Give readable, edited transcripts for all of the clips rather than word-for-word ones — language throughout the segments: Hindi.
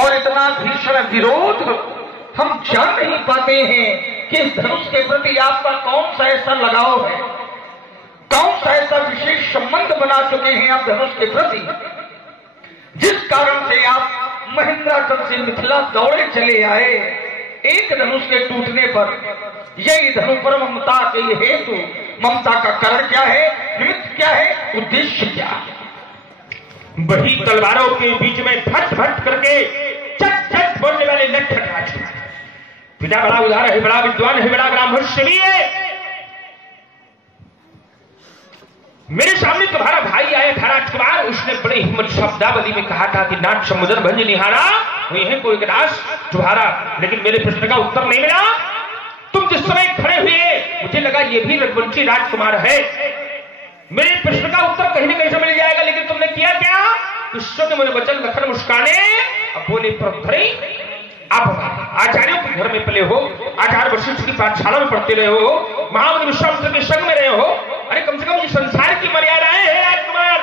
और इतना भीषण विरोध हम जान नहीं पाते हैं कि इस धनुष के प्रति आपका कौन सा ऐसा लगाव है, कौन सा ऐसा विशेष संबंध बना चुके हैं आप धनुष के प्रति, जिस कारण से आप महेंद्राचल से मिथिला दौड़े चले आए। एक धनुष के टूटने पर यही धनु पर ममता के हेतु, ममता का कारण क्या है, निमित्त क्या है, उद्देश्य क्या है। बड़ी तलवारों के बीच में फट फट करके चट चट बोलने वाले नटखट राजकुमार, पिता बड़ा उदार है, बड़ा विद्वान है, बड़ा ब्राह्मणशाली है। मेरे सामने तुम्हारा भाई आया था राजकुमार, उसने बड़े हिम्मत शब्दावली में कहा था कि नाट समुद्र भंज निहारा हुई है कोई दास तुम्हारा, लेकिन मेरे प्रश्न का उत्तर नहीं मिला। तुम जिस समय खड़े हुए मुझे लगा ये भी रघुवंशी राजकुमार है, मेरे प्रश्न का उत्तर कहीं न कहीं से मिल जाएगा, लेकिन तुमने किया क्या? विश्व के मुनि वचन लखन मुस्काने अब बोले प्रभुधरी, आप आचार्यों के घर में पले हो, आचार्य वशिष्ठ की पाठशाला में पढ़ते रहे हो, महामुनि विश्वामित्र के संग में रहे हो। अरे कम से कम ये संसार की मर्यादाएं हैं राजकुमार,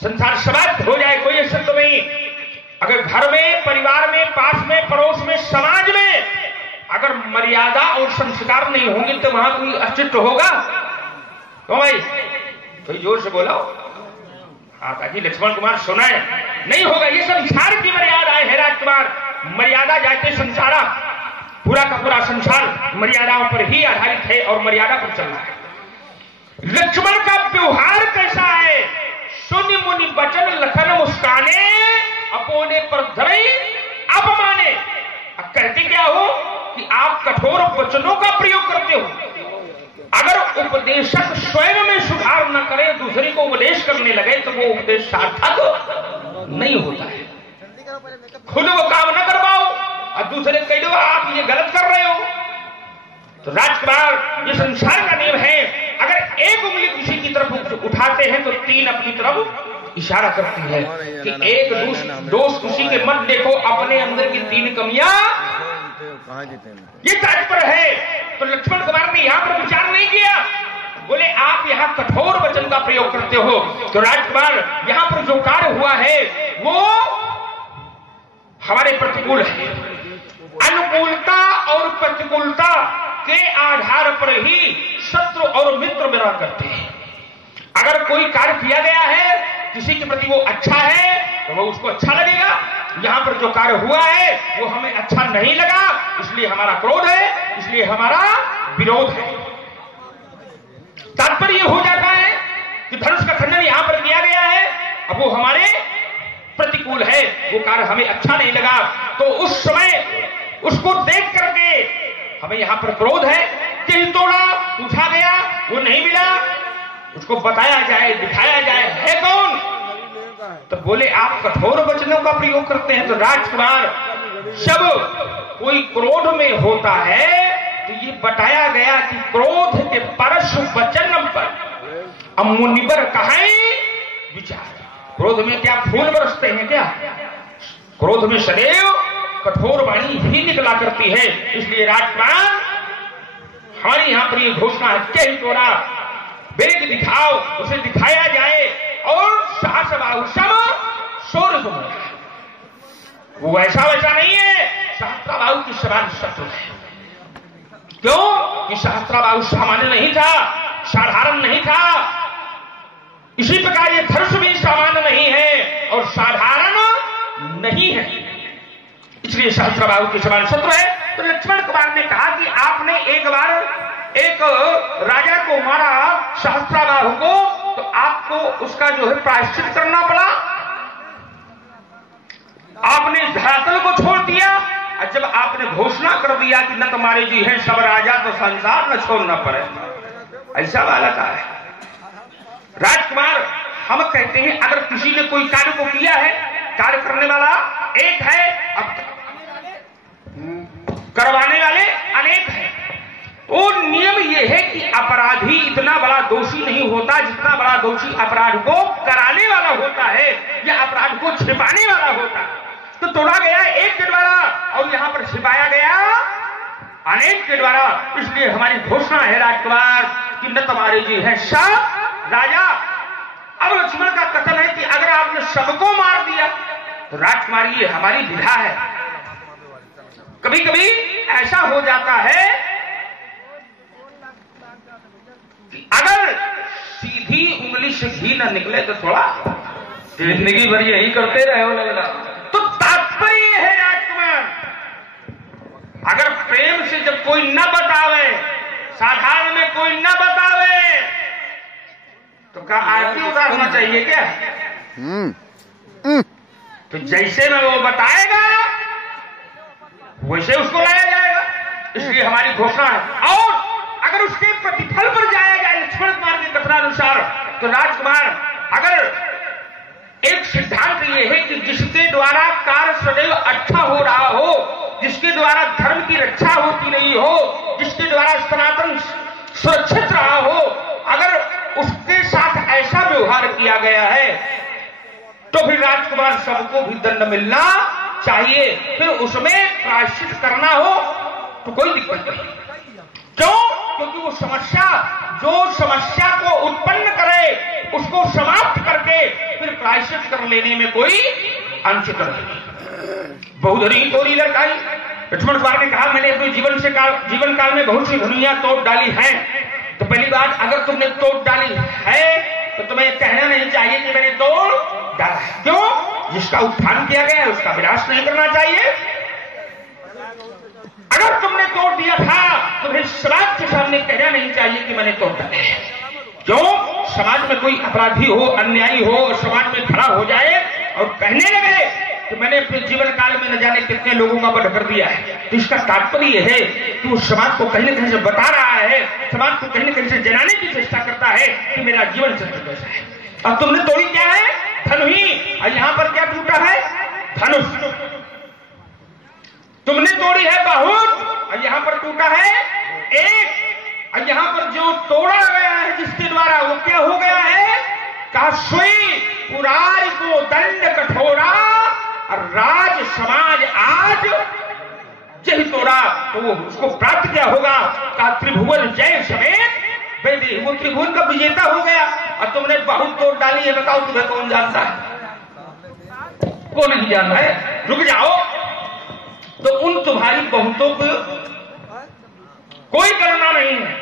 संसार समाप्त हो जाए कोई ऐसा तो नहीं। अगर घर में, परिवार में, पास में, पड़ोस में, समाज में अगर मर्यादा और संस्कार नहीं होंगे तो वहां कोई अस्तित्व होगा? तो भाई कोई जोर से बोला, हाँ ताकि लक्ष्मण कुमार सुनाए। नहीं होगा, ये संसार की मर्यादाएं है राजकुमार, मर्यादा जाते संसारा, पूरा का पूरा संसार मर्यादाओं पर ही आधारित है और मर्यादा पर चल रहा है। लक्ष्मण का व्यवहार कैसा है? सुनि मुनि वचन लखन मुस्काने अपोने पर धरई अपमाने। अब कहते क्या हो कि आप कठोर वचनों का प्रयोग करते हो। अगर उपदेशक स्वयं में सुधार न करे, दूसरे को उपदेश करने लगे तो वो उपदेश सार्थक नहीं होता है। खुद वो काम न कर पाओ और दूसरे कह दो आप ये गलत कर रहे हो। तो राजकुमार ये संसार का नियम है, अगर एक उंगली किसी की तरफ उठाते हैं तो तीन अपनी तरफ इशारा करती है कि एक दोस्त किसी के मत देखो, अपने अंदर की तीन कमियां ये तात्पर्य है। तो लक्ष्मण कुमार ने यहां पर विचार नहीं किया, बोले आप यहां कठोर वचन का प्रयोग करते हो। तो राजकुमार यहां पर जो कार्य हुआ है वो हमारे प्रतिकूल है। अनुकूलता और प्रतिकूलता के आधार पर ही शत्रु और मित्र मेरा करते हैं। अगर कोई कार्य किया गया है, किसी के प्रति वो अच्छा है तो वो उसको अच्छा लगेगा। यहां पर जो कार्य हुआ है वो हमें अच्छा नहीं लगा, इसलिए हमारा क्रोध है, इसलिए हमारा विरोध है। तात्पर्य हो जाता है कि धनुष का खंडन यहां पर किया गया है, अब वो हमारे प्रतिकूल है, वो कार्य हमें अच्छा नहीं लगा, तो उस समय उसको देख करके हमें यहां पर क्रोध है। कि तोड़ा पूछा गया, वो नहीं मिला, उसको बताया जाए, दिखाया जाए है कौन। तो बोले आप कठोर वचनों का प्रयोग करते हैं। तो राजकुमार जब कोई क्रोध में होता है तो ये बताया गया कि क्रोध के परशु वचन पर अमुनिवर कहां विचार। क्रोध में क्या फूल बरसते हैं क्या? क्रोध में सदैव कठोर वाणी ही निकला करती है। इसलिए राजकुमार हमारी यहां पर यह घोषणा है कि तोड़ा वेग दिखाओ, उसे दिखाया जाए और सहस बाहु सब शोर सुन। वो ऐसा वैसा नहीं है, सहस्त्राबाहु की समान शत्रु है। क्यों कि सहस्त्राबाहु सामान्य नहीं था, साधारण नहीं था। इसी प्रकार ये धनुष भी सामान्य नहीं है और साधारण नहीं है, इसलिए सहस्त्राबाहु के समान शत्रु है। तो लक्ष्मण कुमार ने कहा कि आपने एक बार एक राजा को मारा सहस्त्राबाहु को, तो आपको उसका जो है प्रायश्चित करना पड़ा। आपने धरातल को छोड़ दिया और जब आपने घोषणा कर दिया कि न तुम्हारे जी हैं सब राजा, तो संसार न छोड़ना पड़े, ऐसा वाला का है। राजकुमार हम कहते हैं अगर किसी ने कोई कार्य को किया है, कार्य करने वाला एक है, अब करवाने वाले अनेक हैं। वो नियम ये है कि अपराधी इतना बड़ा दोषी नहीं होता जितना बड़ा दोषी अपराध को कराने वाला होता है या अपराध को छिपाने वाला होता है। तो तोड़ा गया एक के द्वारा और यहां पर छिपाया गया अनेक के द्वारा। इसलिए हमारी घोषणा है राजकुमार कि न तुम्हारे जी है सब राजा। अब लक्ष्मण का कथन है कि अगर आपने सबको मार दिया तो राजकुमारी ये हमारी विधा है। कभी कभी ऐसा हो जाता है कि अगर सीधी उंगली से घी न निकले तो थोड़ा जिंदगी भर यही करते रहे हो लगना। तो तात्पर्य है राजकुमार, अगर प्रेम से जब कोई न बतावे, साधारण में कोई न बतावे, तो क्या आरती उतारना चाहिए क्या? तो जैसे में वो बताएगा वैसे उसको लाया जाएगा, इसलिए हमारी घोषणा है। और अगर उसके प्रतिफल पर जाया जाए लक्ष्मण कुमार के कथनानुसार, तो राजकुमार अगर एक सिद्धांत ये है कि जिसके द्वारा कार्य सदैव अच्छा हो रहा हो, जिसके द्वारा धर्म की रक्षा होती नहीं हो, जिसके द्वारा सनातन सुरक्षित रहा हो, अगर उसके साथ ऐसा व्यवहार किया गया है तो फिर राजकुमार सबको भी दंड मिलना चाहिए। फिर उसमें प्रायश्चित करना हो तो कोई दिक्कत नहीं। क्यों? क्योंकि वो जो समस्या को उत्पन्न करे उसको समाप्त करके फिर प्रायश्चित कर लेने में कोई अंचित नहीं। बहुधरी तोड़ी लड़काई। लक्ष्मण कुमार ने कहा, मैंने अपने जीवन काल में बहुत सी धुनिया तोड़ डाली है। तो पहली बात, अगर तुमने तोड़ डाली है तो तुम्हें कहना नहीं चाहिए कि मैंने तोड़ डाला है। क्यों? जिसका उत्थान किया गया है उसका विनाश नहीं करना चाहिए। अगर तुमने तोड़ दिया था तो फिर समाज के सामने कहना नहीं चाहिए कि मैंने तोड़ डाला है। क्यों? समाज में कोई अपराधी हो, अन्यायी हो, समाज में खड़ा हो जाए और कहने लगे कि मैंने अपने जीवन काल में न जाने कितने लोगों का वध कर दिया है, तो इसका तात्पर्य है कि वो समाज को कहीं न कहीं से बता रहा है, समाज को कहीं न कहीं से जनाने की चेष्टा करता है कि मेरा जीवन चरित्र कैसा है। और तुमने तोड़ी क्या है? धनुही। और यहां पर क्या टूटा है? धनुष। तुमने तोड़ी है बहुत और यहां पर टूटा है एक। और यहां पर जो तोड़ा गया है जिसके द्वारा, वो क्या हो गया है? काशुई पुरारी को दंड कठोरा और राज समाज आज जही तोड़ा, तो वो उसको प्राप्त क्या होगा? का त्रिभुवन जय समेत वैदेही। वो त्रिभुवन का विजेता हो गया। और तुमने बहुत तोड़ डाली है, बताओ तुम्हें कौन जानता है? वो नहीं जानना है। रुक जाओ। तो उन तुम्हारी बहुतों को कोई करना नहीं है।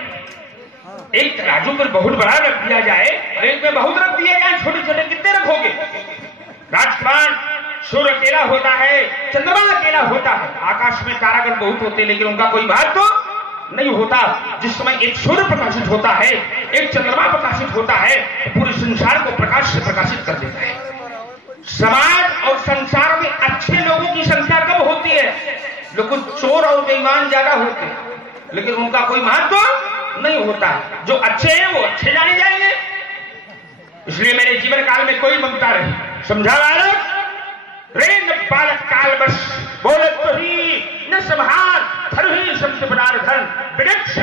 एक तराजू पर बहुत बड़ा रख दिया जाए और एक में बहुत रख दिए जाए, छोटे छोटे कितने रखोगे? राजकुमार, सूर्य अकेला होता है, चंद्रमा अकेला होता है, आकाश में तारागण बहुत होते हैं, लेकिन उनका कोई महत्व तो नहीं होता। जिस समय एक सूर्य प्रकाशित होता है, एक चंद्रमा प्रकाशित होता है, पूरे संसार को प्रकाश से प्रकाशित कर देता है। समाज और संसार में अच्छे लोगों की संख्या कम होती है, लेकिन चोर और बेईमान ज्यादा होते हैं, लेकिन उनका कोई महत्व नहीं होता। जो अच्छे हैं वो अच्छे जाने जाएंगे। इसलिए मेरे जीवन काल में कोई ममता नहीं। समझा बालक? रे न बालक काल बस बोलत तो ही न संहार धर ही शब्द पदार्थ धन वृक्ष।